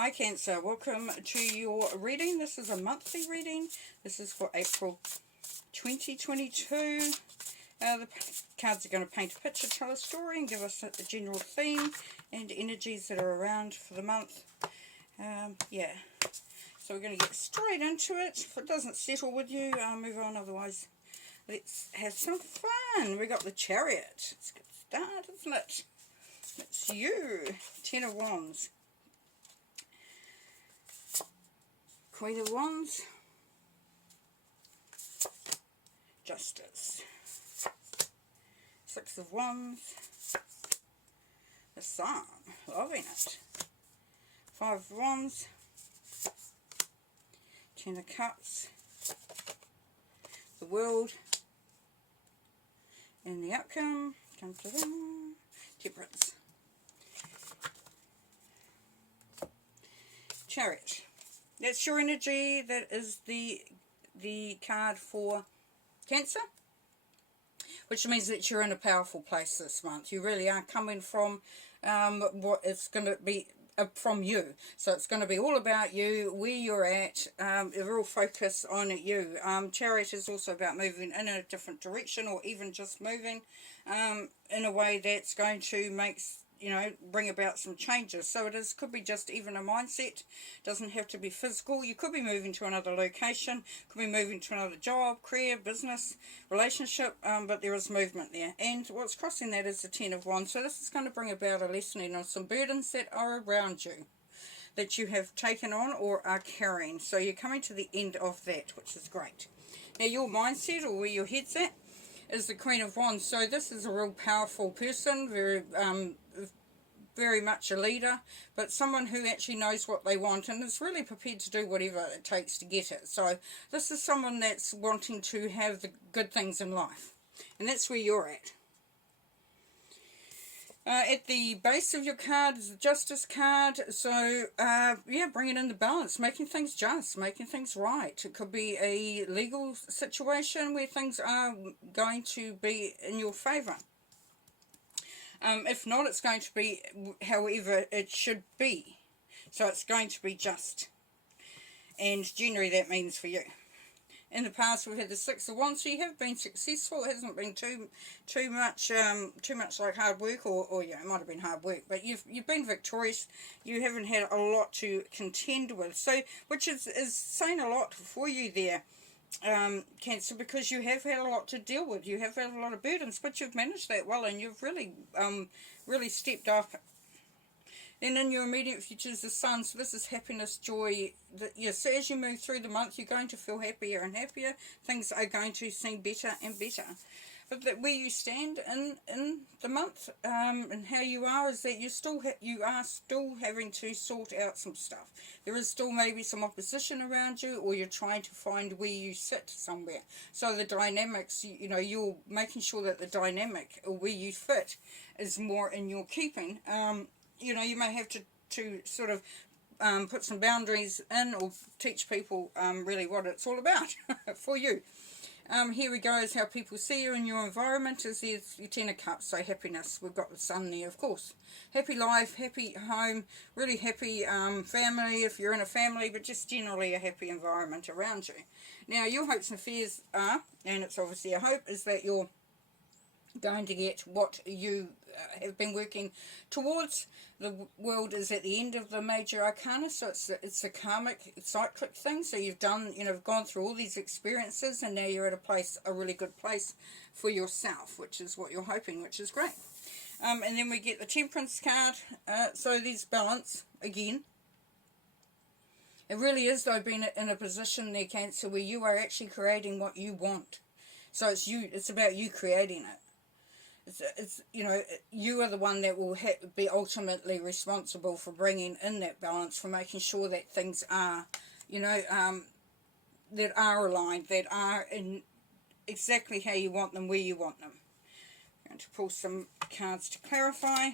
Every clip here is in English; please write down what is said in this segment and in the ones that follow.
Hi Cancer, welcome to your reading. This is a monthly reading. This is for April 2022. The cards are going to paint a picture, tell a story, and give us a general theme and energies that are around for the month. Yeah, so we're going to get straight into it. If it doesn't settle with you, I'll move on. Otherwise, let's have some fun. We got the Chariot. Let's get started, isn't it? It's you. 10 of Wands. Queen of Wands, Justice, 6 of Wands, the Sun, loving it, 5 of Wands, 10 of Cups, the World, and the outcome, Temperance, Chariot. That's your energy. That is the card for Cancer, which means that you're in a powerful place this month. You really are coming from what it's going to be from you. So it's going to be all about you, where you're at, a real focus on you. Chariot is also about moving in a different direction, or even just moving in a way that's going to make, bring about some changes. So it could be just even a mindset. Doesn't have to be physical. You could be moving to another location, could be moving to another job, career, business, relationship, but there is movement there. And what's crossing that is the 10 of Wands. So this is going to bring about a lessening of some burdens that are around you, that you have taken on or are carrying. So you're coming to the end of that, which is great. Now your mindset, or where your head's at, is the Queen of Wands. So this is a real powerful person, very much a leader, but someone who actually knows what they want and is really prepared to do whatever it takes to get it. So this is someone that's wanting to have the good things in life, and that's where you're at. At the base of your card is the Justice card. So yeah, bringing in the balance, making things just, making things right. It could be a legal situation where things are going to be in your favour. If not, it's going to be however it should be. So it's going to be just. And generally that means for you. In the past we've had the 6 of Wands, so you have been successful. It hasn't been too much like hard work, or yeah, it might have been hard work, but you've been victorious. You haven't had a lot to contend with. So which is saying a lot for you there. Cancer, because you have had a lot to deal with. You have had a lot of burdens, but you've managed that well, and you've really really stepped up. Then in your immediate future is the Sun. So this is happiness, joy. Yes, so as you move through the month, you're going to feel happier and happier. Things are going to seem better and better. But where you stand in the month and how you are is that you are still having to sort out some stuff. There is still maybe some opposition around you, or you're trying to find where you sit somewhere. So the dynamics, you're making sure that the dynamic, or where you fit, is more in your keeping. You may have to sort of put some boundaries in, or teach people really what it's all about for you. Here we go, is how people see you in your environment, is there's your 10 of Cups, so happiness. We've got the Sun there, of course. Happy life, happy home, really happy family, if you're in a family, but just generally a happy environment around you. Now, your hopes and fears are, and it's obviously a hope, is that you're going to get what you have been working towards. The World is at the end of the major arcana, so it's a karmic, cyclic thing. So you've done, gone through all these experiences, and now you're at a really good place for yourself, which is what you're hoping, which is great. And then we get the Temperance card. So there's balance again. It really is, though, being in a position there, Cancer, where you are actually creating what you want. So it's about you creating it. It's you are the one that will be ultimately responsible for bringing in that balance, for making sure that things are, that are aligned, that are in exactly how you want them, where you want them. I'm going to pull some cards to clarify.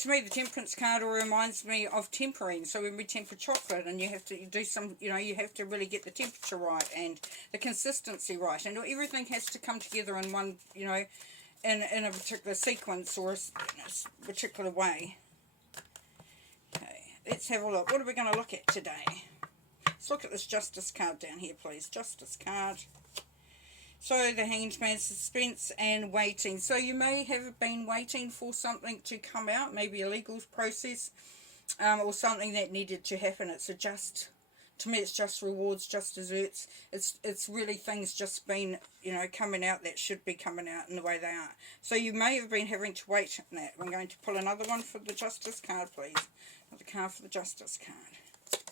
To me, the Temperance card reminds me of tempering. So when we temper chocolate, and you have to do some, you have to really get the temperature right and the consistency right, and everything has to come together in one, in a particular sequence or a particular way. Okay, let's have a look. What are we going to look at today? Let's look at this Justice card down here, please. Justice card. So the Hanged Man, suspense and waiting. So you may have been waiting for something to come out, maybe a legal process, or something that needed to happen. It's a just, to me it's just rewards, just desserts. It's really things just been, you know, coming out that should be coming out in the way they are. So you may have been having to wait on that. I'm going to pull another one for the Justice card, please. Another card for the Justice card.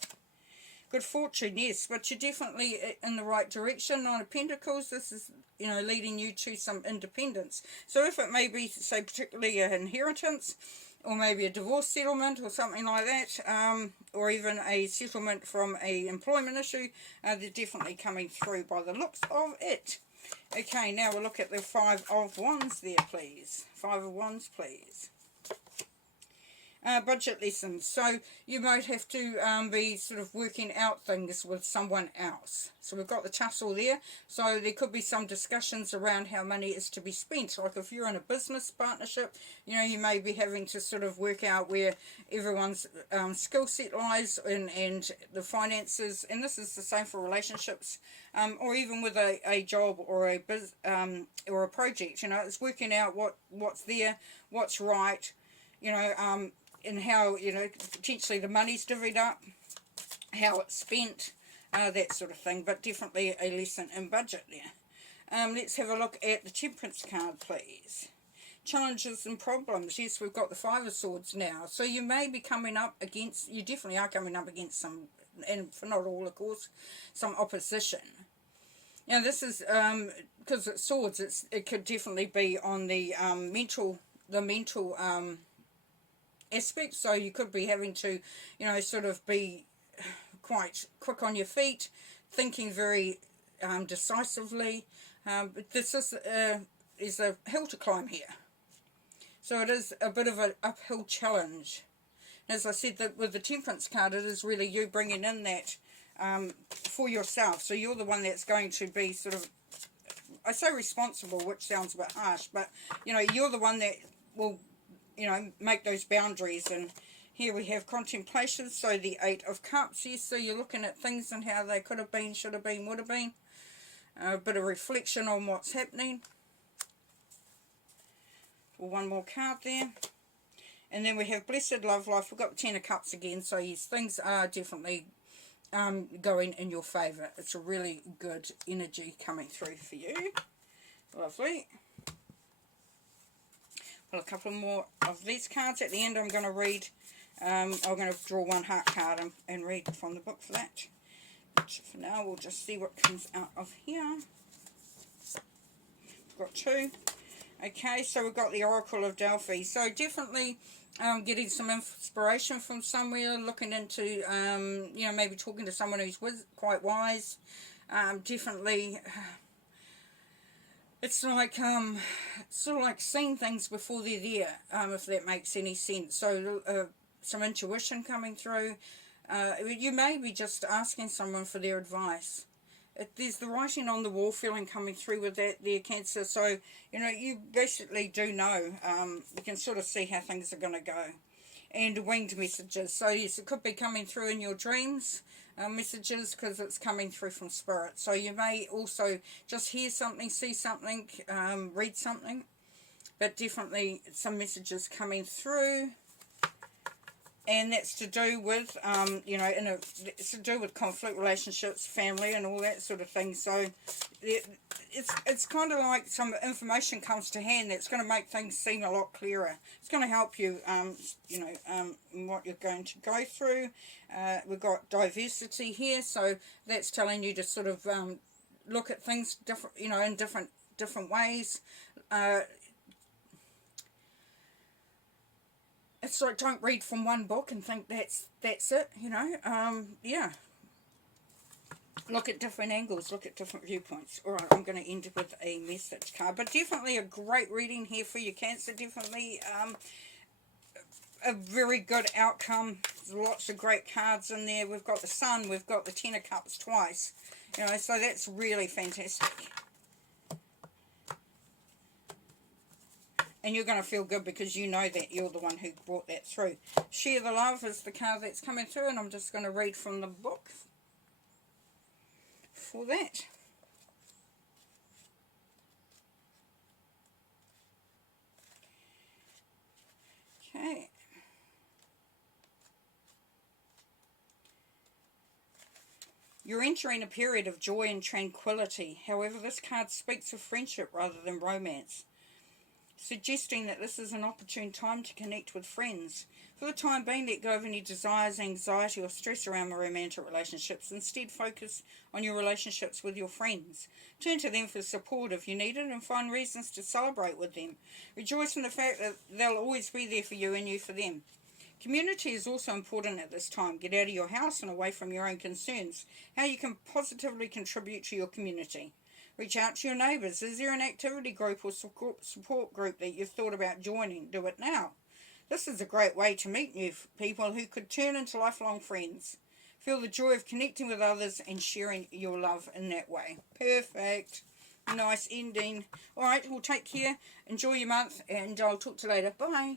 Good fortune, yes, but you're definitely in the right direction. Nine of Pentacles, this is, you know, leading you to some independence. So if it may be, say, particularly an inheritance, or maybe a divorce settlement or something like that, or even a settlement from a employment issue, they're definitely coming through by the looks of it. Okay, now we'll look at the Five of Wands there, please. Five of Wands, please. Budget lessons. So you might have to be sort of working out things with someone else. So we've got the tussle there. So there could be some discussions around how money is to be spent. Like if you're in a business partnership, you know, you may be having to sort of work out where everyone's skill set lies and the finances. And this is the same for relationships, or even with a job or a project. You know, it's working out what's there, what's right. You know, and how, you know, potentially the money's divvied up, how it's spent, that sort of thing, but definitely a lesson in budget there. Let's have a look at the Temperance card, please. Challenges and problems. Yes, we've got the Five of Swords now. So you may be coming up against, you definitely are coming up against some, and for not all, of course, some opposition. Now this is, because it's swords, it could definitely be on the mental aspect. So you could be having to, you know, sort of be quite quick on your feet, thinking very decisively. But this is a hill to climb here. So it is a bit of an uphill challenge. As I said, that with the Temperance card, it is really you bringing in that for yourself. So you're the one that's going to be sort of, I say responsible, which sounds a bit harsh, but, you know, you're the one that will, you know, make those boundaries. And here we have Contemplation, so the Eight of Cups. Yes, so you're looking at things and how they could have been, should have been, would have been. A bit of reflection on what's happening. Well, one more card there. And then we have Blessed Love Life. We've got the Ten of Cups again, so yes, things are definitely going in your favour. It's a really good energy coming through for you. Lovely. A couple more of these cards. At the end I'm going to read, I'm going to draw one heart card and read from the book for that. But for now we'll just see what comes out of here. We've got two. Okay, so we've got the Oracle of Delphi. So definitely getting some inspiration from somewhere, looking into, you know, maybe talking to someone who's quite wise. Definitely... It's like, sort of like seeing things before they're there, if that makes any sense. So, some intuition coming through. You may be just asking someone for their advice. There's the writing on the wall feeling coming through with that there, Cancer. So, you know, you basically do know. You can sort of see how things are going to go. And winged messages. So, yes, it could be coming through in your dreams. Messages, because it's coming through from Spirit. So you may also just hear something, see something, read something, but definitely some messages coming through. And that's to do with, you know, it's to do with conflict, relationships, family, and all that sort of thing. So it's kind of like some information comes to hand that's going to make things seem a lot clearer. It's going to help you, you know, in what you're going to go through. We've got diversity here, so that's telling you to sort of look at things different, you know, in different ways. It's like, don't read from one book and think that's it, you know. Yeah. Look at different angles, look at different viewpoints. Alright, I'm going to end with a message card. But definitely a great reading here for your Cancer. Definitely a very good outcome. There's lots of great cards in there. We've got the Sun, we've got the Ten of Cups twice. You know, so that's really fantastic. And you're going to feel good because you know that you're the one who brought that through. Share the love is the card that's coming through, and I'm just going to read from the book for that. Okay. You're entering a period of joy and tranquility. However, this card speaks of friendship rather than romance, suggesting that this is an opportune time to connect with friends. For the time being, let go of any desires, anxiety or stress around romantic relationships. Instead, focus on your relationships with your friends. Turn to them for support if you need it, and find reasons to celebrate with them. Rejoice in the fact that they'll always be there for you and you for them. Community is also important at this time. Get out of your house and away from your own concerns. How you can positively contribute to your community. Reach out to your neighbours. Is there an activity group or support group that you've thought about joining? Do it now. This is a great way to meet new people who could turn into lifelong friends. Feel the joy of connecting with others and sharing your love in that way. Perfect. Nice ending. Alright, well, take care. Enjoy your month, and I'll talk to you later. Bye.